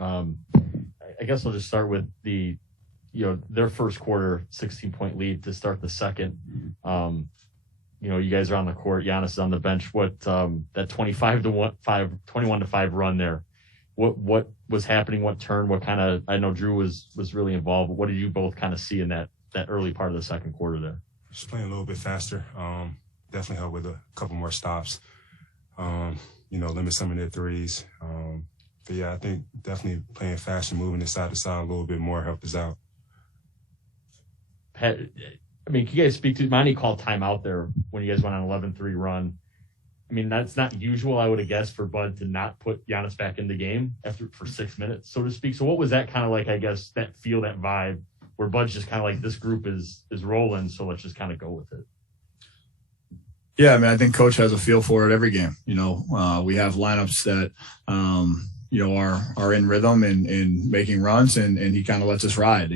I guess I'll just start with their first quarter 16-point lead to start the second. You guys are on the court. Giannis is on the bench. What that 21-5 run there? What was happening? What turn? What kind of? I know Drew was really involved. But what did you both kind of see in that early part of the second quarter there? Just playing a little bit faster. Definitely helped with a couple more stops. Limit some of their threes. But yeah, I think definitely playing fast and moving it side to side a little bit more helped us out. Pat, can you guys speak to Monty called timeout there when you guys went on 11-3 run? That's not usual, I would have guessed, for Bud to not put Giannis back in the game for 6 minutes, so to speak. So what was that kind of like, I guess, that feel, that vibe, where Bud's just kind of like, this group is rolling, so let's just kind of go with it? Yeah, I think Coach has a feel for it every game. We have lineups that, are in rhythm and making runs, and he kind of lets us ride.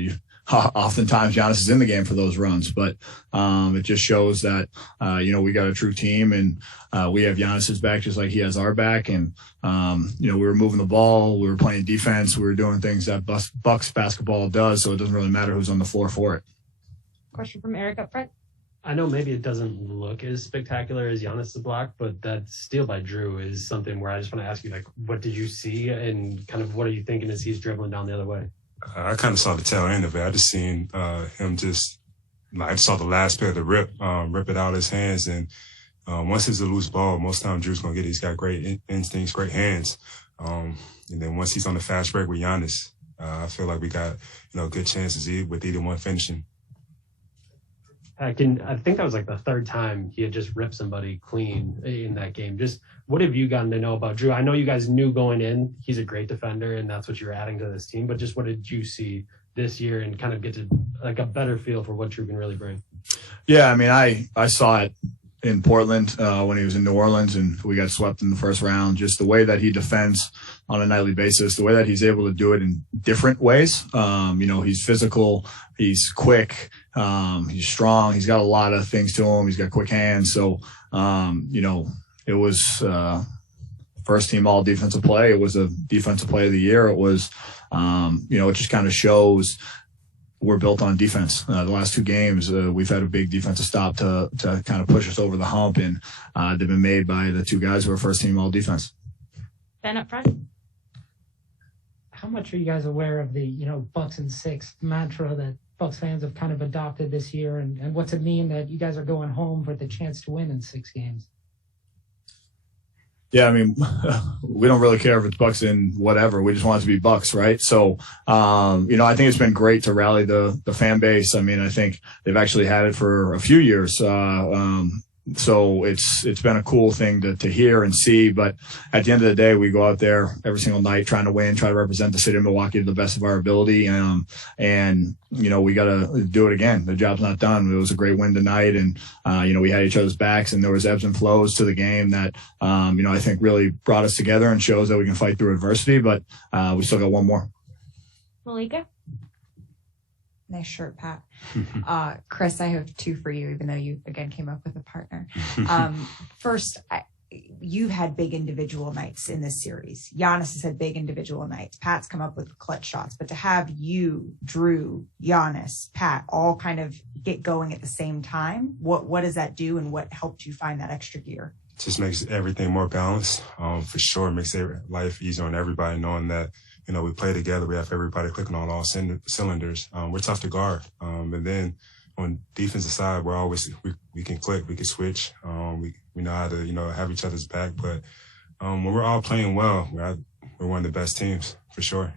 Oftentimes Giannis is in the game for those runs, but it just shows that, we got a true team, and we have Giannis's back just like he has our back. And, we were moving the ball, we were playing defense, we were doing things that Bucks basketball does, so it doesn't really matter who's on the floor for it. Question from Eric up front. I know maybe it doesn't look as spectacular as Giannis' block, but that steal by Drew is something where I just want to ask you, what did you see, and kind of what are you thinking as he's dribbling down the other way? I kind of saw the tail end of it. I just seen him I just saw the last play of the rip it out of his hands. And once it's a loose ball, most time Drew's going to get it. He's got great instincts, great hands. And then once he's on the fast break with Giannis, I feel like we got, good chances with either one finishing. I think that was the third time he had just ripped somebody clean in that game. Just what have you gotten to know about Drew? I know you guys knew going in he's a great defender, and that's what you're adding to this team. But just what did you see this year and kind of get to a better feel for what Drew can really bring? Yeah, I saw it in Portland when he was in New Orleans and we got swept in the first round. Just the way that he defends on a nightly basis, the way that he's able to do it in different ways. He's physical, he's quick, he's strong, he's got a lot of things to him, he's got quick hands. So, it was first team all defensive play. It was a defensive play of the year. It was, it just kind of shows we're built on defense. The last two games, we've had a big defensive stop to kind of push us over the hump, and they've been made by the two guys who are first team all defense. Ben up front. How much are you guys aware of the, Bucks in 6 mantra that Bucks fans have kind of adopted this year, and what's it mean that you guys are going home with the chance to win in 6 games? Yeah, we don't really care if it's Bucks in whatever. We just want it to be Bucks, right? So, I think it's been great to rally the fan base. I think they've actually had it for a few years. So it's been a cool thing to hear and see. But at the end of the day, we go out there every single night trying to win, try to represent the city of Milwaukee to the best of our ability. And we got to do it again. The job's not done. It was a great win tonight. And, we had each other's backs, and there was ebbs and flows to the game that, I think really brought us together and shows that we can fight through adversity. But we still got one more. Malika? Nice shirt, Pat. Khris, I have 2 for you, even though you, again, came up with a partner. First, you've had big individual nights in this series. Giannis has had big individual nights. Pat's come up with clutch shots. But to have you, Drew, Giannis, Pat, all kind of get going at the same time, what does that do, and what helped you find that extra gear? Just makes everything more balanced. For sure, it makes life easier on everybody, knowing that we play together. We have everybody clicking on all cylinders. We're tough to guard. And then on defensive side, we can click, we can switch. We know how to, have each other's back. But when we're all playing well, we're one of the best teams, for sure.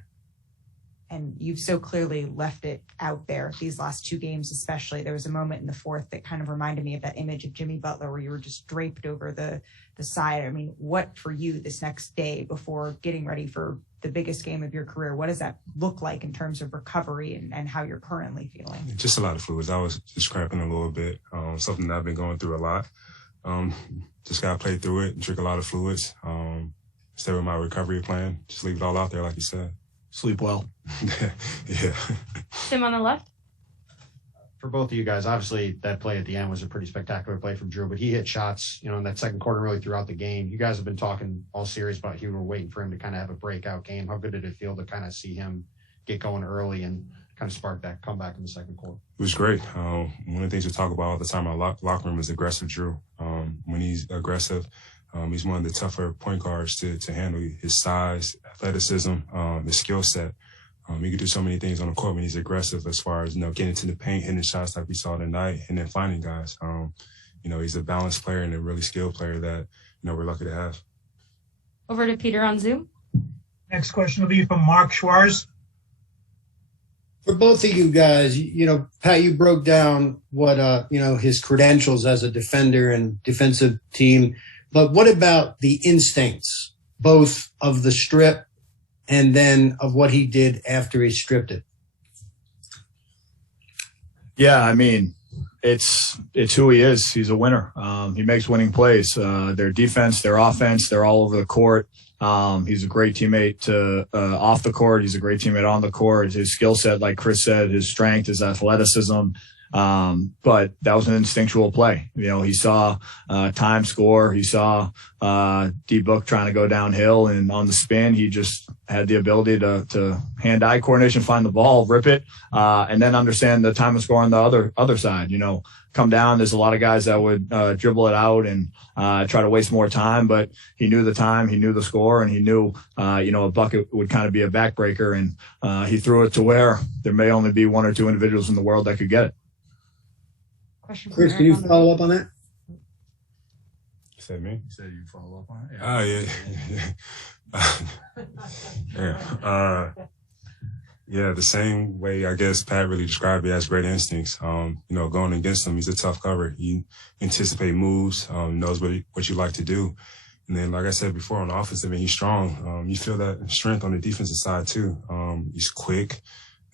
And you've so clearly left it out there these last 2 games, especially. There was a moment in the fourth that kind of reminded me of that image of Jimmy Butler where you were just draped over the side. What for you this next day before getting ready for the biggest game of your career? What does that look like in terms of recovery and how you're currently feeling? Just a lot of fluids. I was just cramping a little bit, something that I've been going through a lot. Just got to play through it, drink a lot of fluids, stay with my recovery plan, just leave it all out there, like you said. Sleep well. Yeah. Tim on the left. for both of you guys, obviously that play at the end was a pretty spectacular play from Drew, but he hit shots, in that second quarter really throughout the game. You guys have been talking all series about you were waiting for him to kind of have a breakout game. How good did it feel to kind of see him get going early and kind of spark that comeback in the second quarter? It was great. One of the things we talk about all the time in our locker room is aggressive Drew. When he's aggressive, he's one of the tougher point guards to handle. His size, athleticism, his skill set. He can do so many things on the court when he's aggressive as far as, getting to the paint, hitting shots like we saw tonight, and then finding guys. He's a balanced player and a really skilled player that, we're lucky to have. Over to Peter on Zoom. Next question will be from Mark Schwarz. For both of you guys, Pat, you broke down what, his credentials as a defender and defensive team. But what about the instincts, both of the strip and then of what he did after he stripped it? Yeah, I mean, it's who he is. He's a winner. He makes winning plays. Their defense, their offense, they're all over the court. He's a great teammate off the court. He's a great teammate on the court. His skill set, like Khris said, his strength, his athleticism. But that was an instinctual play. He saw time score. He saw D-Book trying to go downhill, and on the spin, he just had the ability to hand-eye coordination, find the ball, rip it, and then understand the time of score on the other side. Come down. There's a lot of guys that would dribble it out and try to waste more time, but he knew the time, he knew the score, and he knew a bucket would kind of be a backbreaker, and he threw it to where there may only be one or two individuals in the world that could get it. Khris, can you follow up on that? You said me? You said you follow up on it? Yeah. Yeah, the same way I guess Pat really described it, as great instincts. Going against him, he's a tough cover. He anticipate moves, knows what you like to do. And then, like I said before, on the offensive end, he's strong. You feel that strength on the defensive side too. He's quick.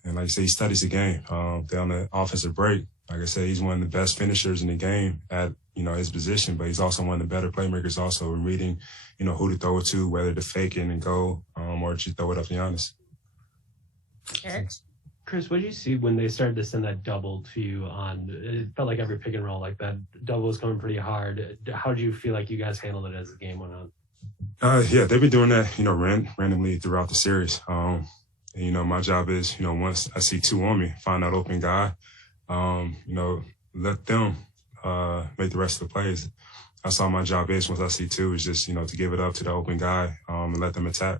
And like I said, he studies the game. Then on the offensive break, like I said, he's one of the best finishers in the game at, his position, but he's also one of the better playmakers also in reading, who to throw it to, whether to fake it and go, or to throw it up to Giannis. Eric? Khris, what did you see when they started to send that double to you it felt like every pick and roll, like that double was coming pretty hard. How did you feel like you guys handled it as the game went on? Yeah, they've been doing that, randomly throughout the series. My job is, once I see two on me, find that open guy, let them make the rest of the plays. That's all my job is once I see two, is just, to give it up to the open guy and let them attack.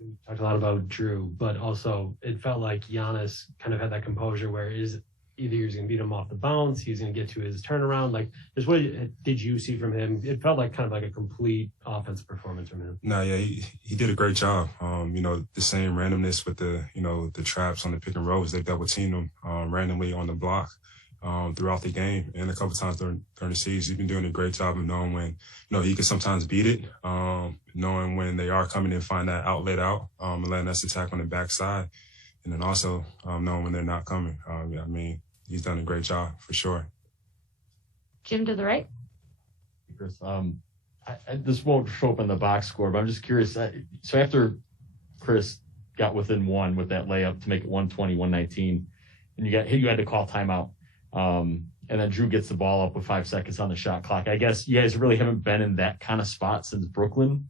We talked a lot about Drew, but also it felt like Giannis kind of had that composure where either he was going to beat him off the bounce, he's going to get to his turnaround. Like, just what did you see from him? It felt like kind of like a complete offensive performance from him. No, yeah, he did a great job. The same randomness with the traps on the pick and rolls. They double teamed him randomly on the block throughout the game, and a couple times during the season. He's been doing a great job of knowing when, he can sometimes beat it, knowing when they are coming in, find that outlet out, and letting us attack on the backside, and then also knowing when they're not coming. He's done a great job for sure. Jim to the right. Khris, this won't show up in the box score, but I'm just curious. So after Khris got within one with that layup to make it 120-119, and you had to call timeout. And then Drew gets the ball up with 5 seconds on the shot clock. I guess you guys really haven't been in that kind of spot since Brooklyn,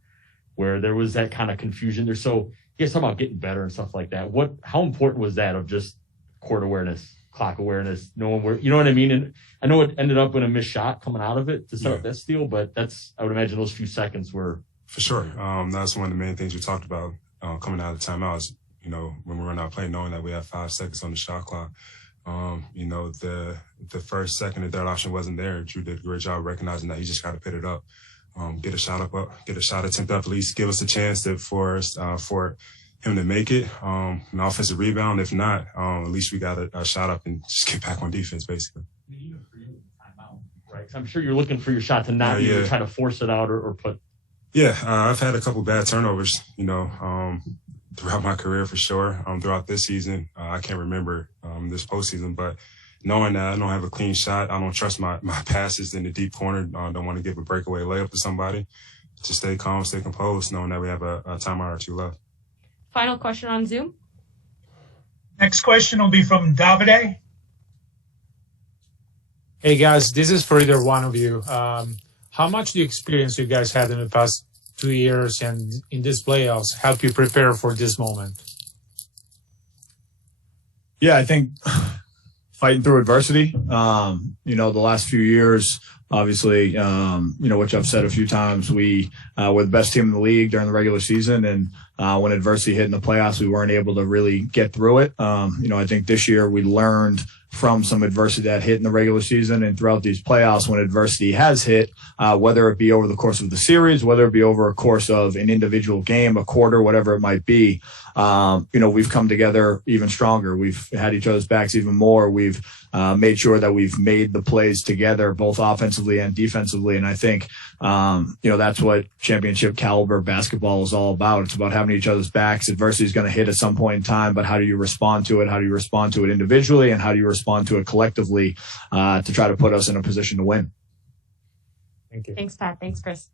where there was that kind of confusion there. So you guys talk about getting better and stuff like that. How important was that of just court awareness, clock awareness, knowing where, you know what I mean? And I know it ended up with a missed shot coming out of it to start that steal, but I would imagine those few seconds were. For sure. That's one of the main things we talked about coming out of the timeout is, when we run out play, knowing that we have 5 seconds on the shot clock. The first, second, and third option wasn't there. Drew did a great job recognizing that he just got to put it up, get a shot attempt up, at least give us a chance for him to make it, an offensive rebound. If not, at least we got a shot up and just get back on defense, basically. Even for you, timeout, right? I'm sure you're looking for your shot to not either try to force it out or put. Yeah, I've had a couple bad turnovers, throughout my career for sure. Throughout this season, I can't remember this postseason, but knowing that I don't have a clean shot, I don't trust my passes in the deep corner. Don't want to give a breakaway layup to somebody. Just stay calm, stay composed, knowing that we have a timeout or two left. Final question on Zoom. Next question will be from Davide. Hey guys, this is for either one of you. How much the experience you guys had in the past 2 years and in these playoffs help you prepare for this moment? Yeah, I think fighting through adversity. The last few years, obviously, which I've said a few times, we were the best team in the league during the regular season. And when adversity hit in the playoffs, we weren't able to really get through it. I think this year we learned from some adversity that hit in the regular season and throughout these playoffs when adversity has hit, whether it be over the course of the series, whether it be over a course of an individual game, a quarter, whatever it might be. We've come together even stronger. We've had each other's backs even more. We've made sure that we've made the plays together, both offensively and defensively. And I think, that's what championship caliber basketball is all about. It's about having each other's backs. Adversity is going to hit at some point in time, but how do you respond to it? How do you respond to it individually? And how do you respond to it collectively to try to put us in a position to win? Thank you. Thanks, Pat. Thanks, Chris.